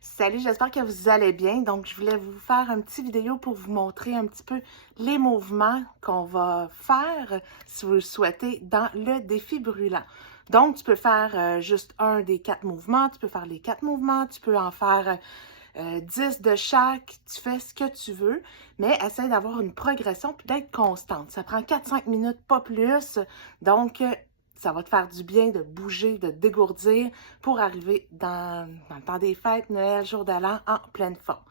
Salut, j'espère que vous allez bien. Donc, je voulais vous faire une petite vidéo pour vous montrer un petit peu les mouvements qu'on va faire, si vous le souhaitez, dans le défi brûlant. Donc, tu peux faire juste un des 4 mouvements, tu peux faire les 4 mouvements, tu peux en faire 10 de chaque, tu fais ce que tu veux, mais essaie d'avoir une progression puis d'être constante. Ça prend 4-5 minutes, pas plus. Donc, ça va te faire du bien de bouger, de dégourdir pour arriver dans le temps des fêtes, Noël, jour de l'an, en pleine forme.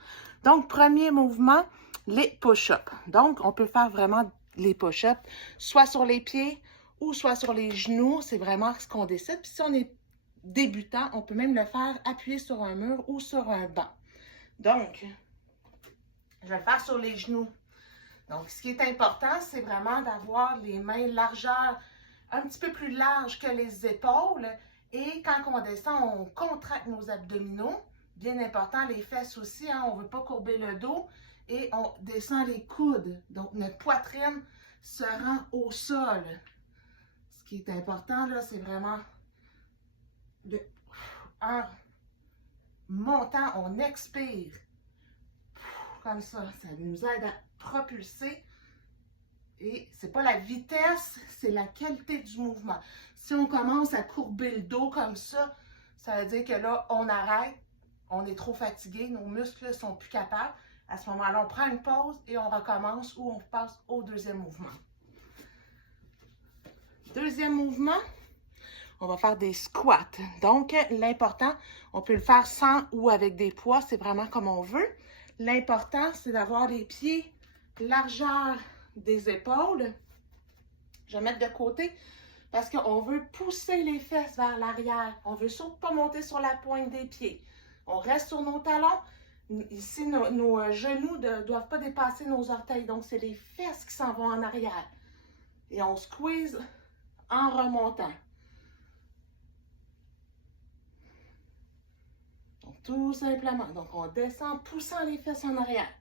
Donc, premier mouvement, les push-ups. Donc, on peut faire vraiment les push-ups, soit sur les pieds ou soit sur les genoux. C'est vraiment ce qu'on décide. Puis si on est débutant, on peut même le faire appuyé sur un mur ou sur un banc. Donc, je vais le faire sur les genoux. Donc, ce qui est important, c'est vraiment d'avoir les mains largeur un petit peu plus larges que les épaules. Et quand on descend, on contracte nos abdominaux. Bien important, les fesses aussi, hein, on ne veut pas courber le dos. Et on descend les coudes. Donc, notre poitrine se rend au sol. Ce qui est important, là, c'est vraiment en montant, on expire. Comme ça nous aide à propulser. Et c'est pas la vitesse, c'est la qualité du mouvement. Si on commence à courber le dos comme ça veut dire que là, on arrête, on est trop fatigué, nos muscles ne sont plus capables. À ce moment-là, on prend une pause et on recommence ou on passe au deuxième mouvement. Deuxième mouvement, on va faire des squats. Donc, l'important, on peut le faire sans ou avec des poids, c'est vraiment comme on veut. L'important, c'est d'avoir les pieds largeur des épaules. Je vais mettre de côté parce qu'on veut pousser les fesses vers l'arrière. On ne veut surtout pas monter sur la pointe des pieds. On reste sur nos talons. Ici, nos genoux ne doivent pas dépasser nos orteils. Donc, c'est les fesses qui s'en vont en arrière. Et on squeeze en remontant. Donc, tout simplement. Donc, on descend poussant les fesses en arrière.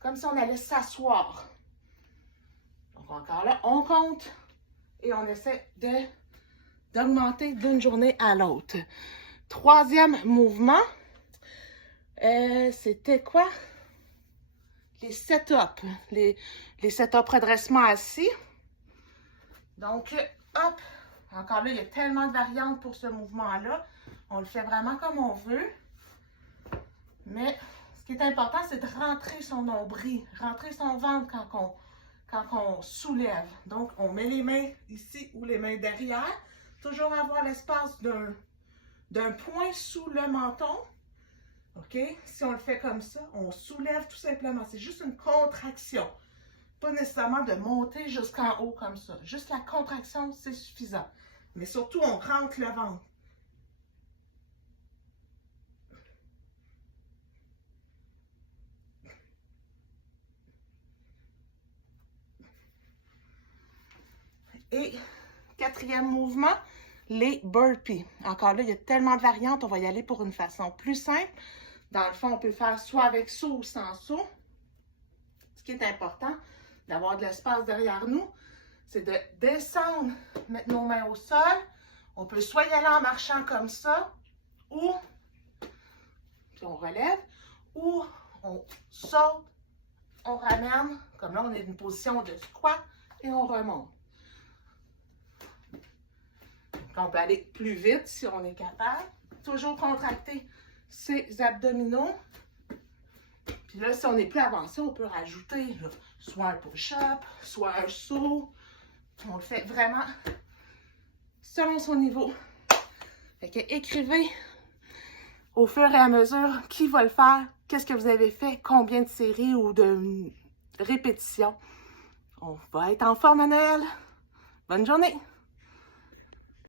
Comme si on allait s'asseoir. Donc, encore là, on compte et on essaie d'augmenter d'une journée à l'autre. Troisième mouvement, c'était quoi? Les set-up. Les set-up redressement assis. Donc, hop, encore là, il y a tellement de variantes pour ce mouvement-là. On le fait vraiment comme on veut. Mais ce qui est important, c'est de rentrer son nombril, rentrer son ventre quand on soulève. Donc, on met les mains ici ou les mains derrière. Toujours avoir l'espace d'un point sous le menton. OK? Si on le fait comme ça, on soulève tout simplement. C'est juste une contraction. Pas nécessairement de monter jusqu'en haut comme ça. Juste la contraction, c'est suffisant. Mais surtout, on rentre le ventre. Et quatrième mouvement, les burpees. Encore là, il y a tellement de variantes, on va y aller pour une façon plus simple. Dans le fond, on peut le faire soit avec saut ou sans saut. Ce qui est important, d'avoir de l'espace derrière nous, c'est de descendre, mettre nos mains au sol. On peut soit y aller en marchant comme ça, ou, puis on relève, ou on saute, on ramène, comme là, on est dans une position de squat, et on remonte. On peut aller plus vite si on est capable. Toujours contracter ses abdominaux. Puis là, si on n'est plus avancé, on peut rajouter là, soit un push-up, soit un saut. On le fait vraiment selon son niveau. Fait que écrivez au fur et à mesure qui va le faire, qu'est-ce que vous avez fait, combien de séries ou de répétitions. On va être en forme à Noël. Bonne journée!